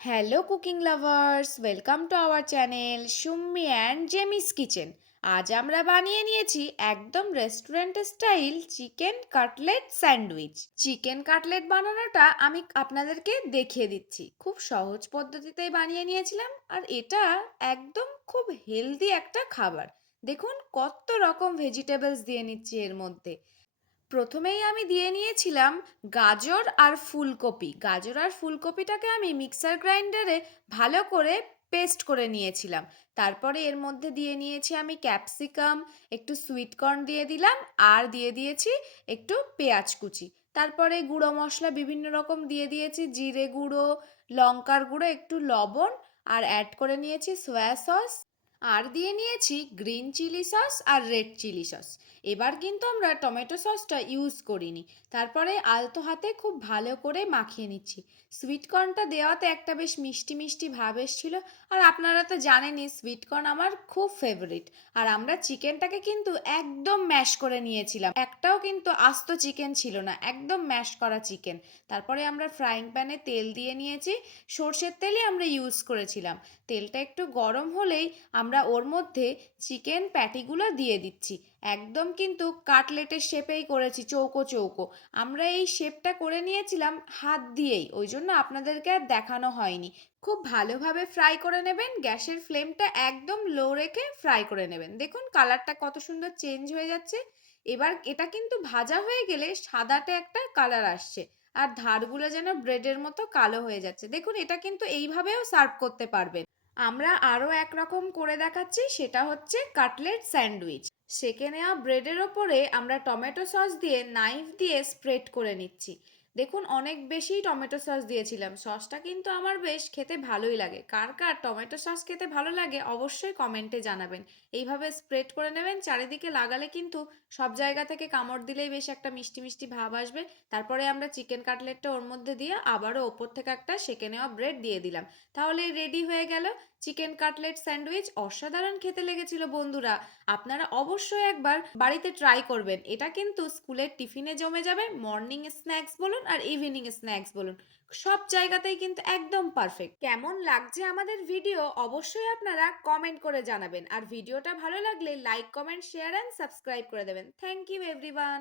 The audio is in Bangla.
Hello cooking lovers, welcome to our channel Summi and Jemis kitchen. আজ আমরা বানিয়ে নিয়েছি একদম restaurant style chicken cutlet sandwich. Chicken cutlet বানানোটা আমি আপনাদেরকে দেখিয়ে দিচ্ছি। খুব সহজ পদ্ধতিতেই বানিয়ে নিয়েছিলাম, আর এটা একদম খুব হেলদি একটা খাবার। দেখুন কত রকম ভেজিটেবলস দিয়ে নিচ্ছি এর মধ্যে। প্রথমেই আমি দিয়ে নিয়েছিলাম গাজর আর ফুলকপি। গাজর আর ফুলকপিটাকে আমি মিক্সার গ্রাইন্ডারে ভালো করে পেস্ট করে নিয়েছিলাম। তারপরে এর মধ্যে দিয়ে নিয়েছি আমি ক্যাপসিকাম, একটু সুইট কর্ন দিয়ে দিলাম, আর দিয়ে দিয়েছি একটু পেঁয়াজ কুচি। তারপরে গুঁড়ো মশলা বিভিন্ন রকম দিয়ে দিয়েছি, জিরে গুঁড়ো, লঙ্কার গুঁড়ো, একটু লবণ, আর অ্যাড করে নিয়েছি সয়া সস, আর দিয়ে নিয়েছি গ্রিন চিলি সস আর রেড চিলি সস। এবার কিন্তু আমরা টমেটো সসটা ইউজ করিনি। তারপরে আলতো হাতে খুব ভালো করে মাখিয়ে নিচ্ছি। সুইট কর্নটা দেওয়াতে একটা বেশ মিষ্টি মিষ্টি ভাব এসেছিল। আর আপনারা তো জানেনই সুইট কর্ন আমার খুব ফেভারিট। আর আমরা চিকেনটাকে কিন্তু একদম ম্যাশ করে নিয়েছিলাম, একটাও কিন্তু আস্ত চিকেন ছিল না, একদম ম্যাশ করা চিকেন। তারপরে আমরা ফ্রাইং প্যানে তেল দিয়ে নিয়েছি, সর্ষের তেলই আমরা ইউজ করেছিলাম। তেলটা একটু গরম হলেই আমরা ওর মধ্যে চিকেন প্যাটিগুলো দিয়ে দিচ্ছি। একদম কিন্তু কাটলেটের শেপেই করেছি, চৌকো চৌকো। আমরা এই শেপটা করে নিয়েছিলাম হাত দিয়েই, ওই জন্য আপনাদেরকে আর দেখানো হয়নি। খুব ভালোভাবে ফ্রাই করে নেবেন, গ্যাসের ফ্লেমটা একদম লো রেখে ফ্রাই করে নেবেন। দেখুন কালারটা কত সুন্দর চেঞ্জ হয়ে যাচ্ছে। এবার এটা কিন্তু ভাজা হয়ে গেলে সাদাটে একটা কালার আসছে, আর ধারগুলো যেন ব্রেডের মতো কালো হয়ে যাচ্ছে। দেখুন এটা কিন্তু এইভাবেও সার্ভ করতে পারবেন। আমরা আরও একরকম করে দেখাচ্ছি, সেটা হচ্ছে কাটলেট স্যান্ডউইচ। সেকে নেওয়া ব্রেডের ওপরে আমরা টমেটো সস দিয়ে নাইফ দিয়ে স্প্রেড করে নিচ্ছি। দেখুন অনেক বেশি টমেটো সস দিয়েছিলাম, সসটা কিন্তু আমার বেশ খেতে ভালোই লাগে। কার কার টমেটো সস খেতে ভালো লাগে অবশ্যই কমেন্টে জানাবেন। এইভাবে স্প্রেড করে নেবেন, চারিদিকে লাগালে কিন্তু সব জায়গা থেকে কামড় দিলেই বেশ একটা মিষ্টি মিষ্টি ভাব আসবে। তারপরে আমরা চিকেন কাটলেটটা ওর মধ্যে দিয়ে আবারও ওপর থেকে একটা সেকে নেওয়া ব্রেড দিয়ে দিলাম। তাহলে রেডি হয়ে গেল চিকেন কাটলেট স্যান্ডউইচ। অসাধারণ খেতে লেগেছিল বন্ধুরা। আপনারা অবশ্যই একবার বাড়িতে ট্রাই করবেন। এটা কিন্তু স্কুলের টিফিনে জমে যাবে, মর্নিং স্ন্যাক্স বলুন আর ইভিনিং স্ন্যাক্স বলুন, সব জায়গাতেই কিন্তু একদম পারফেক্ট। কেমন লাগছে আমাদের ভিডিও অবশ্যই আপনারা কমেন্ট করে জানাবেন, আর ভিডিওটা ভালো লাগলে like, comment, share and subscribe করে দেবেন। Thank you everyone.